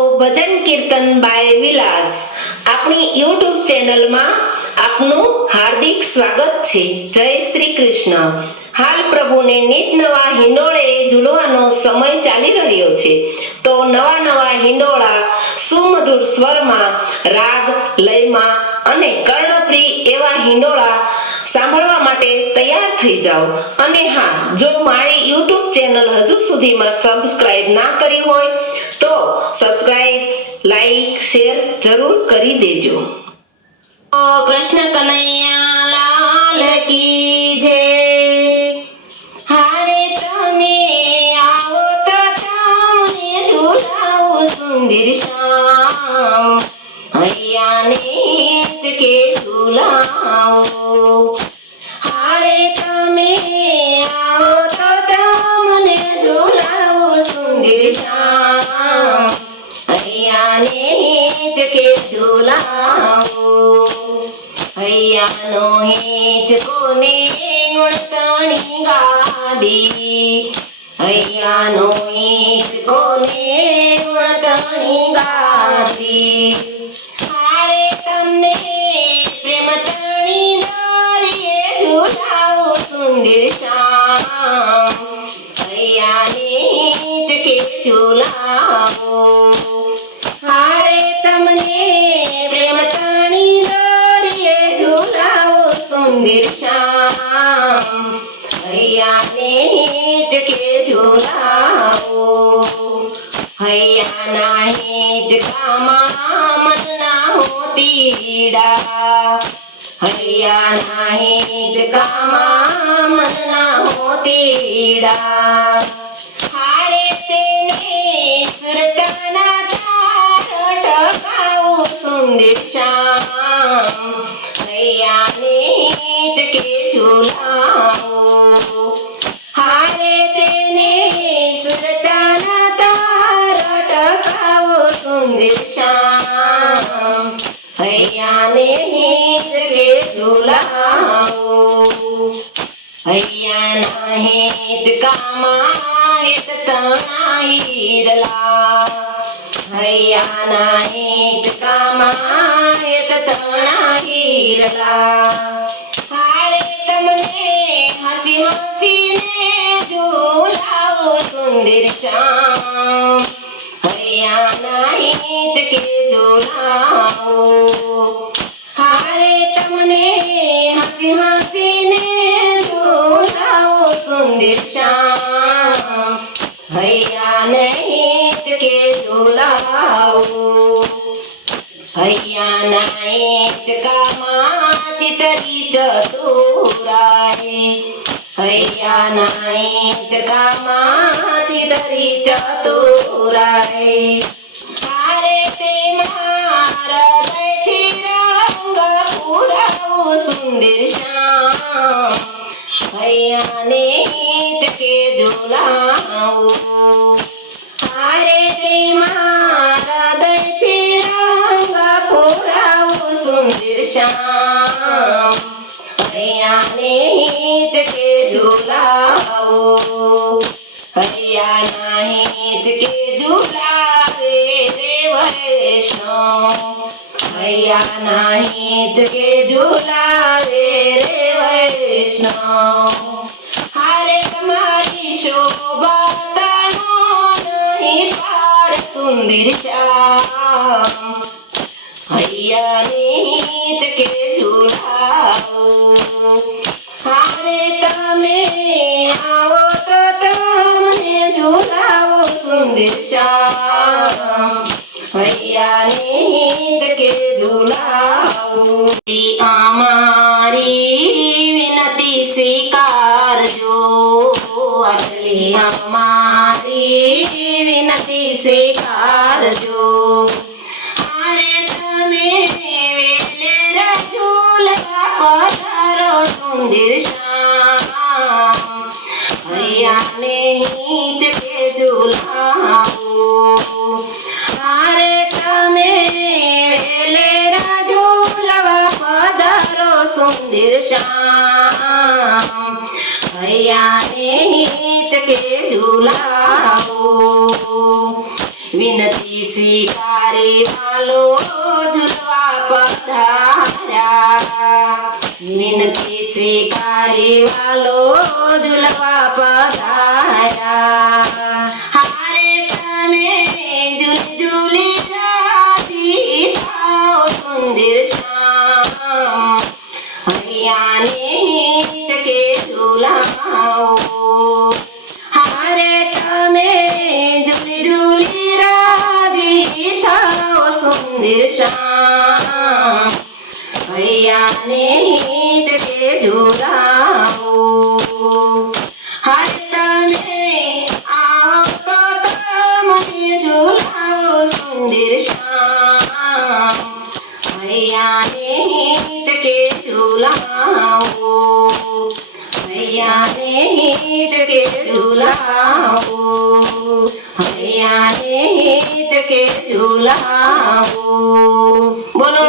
ભજન કીર્તન by વિલાસ આપણી YouTube ચેનલમાં આપનું હાર્દિક સ્વાગત છે। જય શ્રી કૃષ્ણ। હાલ પ્રભુને નિત નવા હિંડોળે ઝૂલવાનો સમય ચાલી રહ્યો છે, તો નવા હિંડોળા સુમધુર સ્વરમાં, રાગ લયમાં અને કર્ણપ્રિય એવા હિંડોળા સાંભળવા માટે તૈયાર થઈ જાઓ। અને હા, જો મારી યુટ્યુબ ચેનલ હજુ સુધીમાં સબસ્ક્રાઇબ ના કરી હોય તો સબસ્ક્રાઇબ, લાઈક, શેર જરૂર કરી દેજો। કૃષ્ણ કનૈયા લાલ કી જય। હારે તમે આવો તો તમને ઝુલાવું સુંદર શ્યામ, હૈયાને કે ઝુલાવો। હારે તમે આવો તો તમને ઝુલાવું સુંદર શ્યામ, હૈયાને કે ઝુલાવો। હૈયાનો હિંચકોને ગુણતાણી ગાદી, હૈયાનો હિંચકોને ગુણતાણી ગાદી। હારે તમને પ્રેમ તણી દોરીએ ઝુલાવો સુંદર શ્યામ, હૈયાને કે ઝુલાવો। હારે તમને પ્રેમ તણી દોરીએ ઝુલાવો સુંદર શ્યામ, હૈયાને કે ઝુલાવો। હૈયાના હિંચકામાં મનના મોતીડા, હૈયાના હિંચકામાં મનના મોતીડા। હારે તેને સુરતના તાર ટકાવું સુંદર શ્યામ, હૈયાને કે ઝુલાવો। હારે તેને સુરતના તાર ટકાવું સુંદર શ્યામ, હૈયાને કે ઝુલાવો। હૈયાના હિંચકામાં એક તણા હીરલા, હૈયાના હિંચકામાં એક તણા હીરલા। હારે તમને હસી હસીને ઝુલાવો સુંદર શ્યામ, હૈયાના કે ઝુલાવો। હારે તમને હસી હસીને ઝુલાવો સુંદર શ્યામ, હૈયાને કે ઝુલાવો। હૈયાના હિંચકામાંથી તરી ચતુરાય, હૈયાના હિંચકામાંથી તરી ચતુરાય। હારે તે મારા હૃદયથી રંગ પુરાવો સુંદર શ્યામ, હૈયાને કે ઝુલાવો। હારે તે મારા હૃદયથી રંગ પુરાવો સુંદર શ્યામ, હૈયાને કે ઝુલાવો। હૈયાના હિંચકે ઝુલાવે રે વૈષ્ણવ, હૈયાના હિંચકે ઝુલાવે રે વૈષ્ણવ। હારે તમારી શોભા તણો નહીં પાડ સુંદર શ્યામ, હૈયાને કે ઝુલાવો। હારે તમે આવો તો તમને ઝુલાવો સુંદર શ્યામ, હૈયાને કે ઝુલાવો। અમારી વિનતી સ્વીકારજો, આટલી અમારી વિનતી સ્વીકારજો। હારે તમે વેલેરા ઝૂલવા પધારો સુંદર શ્યામ, હૈયાને કે ઝુલાવો। હારે તમે સ્વીકારી વાલો ઝૂલવા પધાર્યા વિનંતી સ્વીકારી વાલો ઝૂલવા પધાર્યા હારે તને ઝૂલી ઝૂલી રાજી થાઓ સુંદર શ્યામ હૈયાને હિત કે ઝૂલાવો હારે તમે ઝૂલી ઝૂલી રાજી થાઓ સુંદર શ્યામ હૈયાને હિત કે ઝૂલાવો હારે તમે આવો તો તમને ઝૂલાવો સુંદર શ્યામ હૈયાને હિત કે ઝૂલાવો હૈયાને હિત કે ઝૂલાવો હૈયાને હિત કે ઝૂલાવો બોલો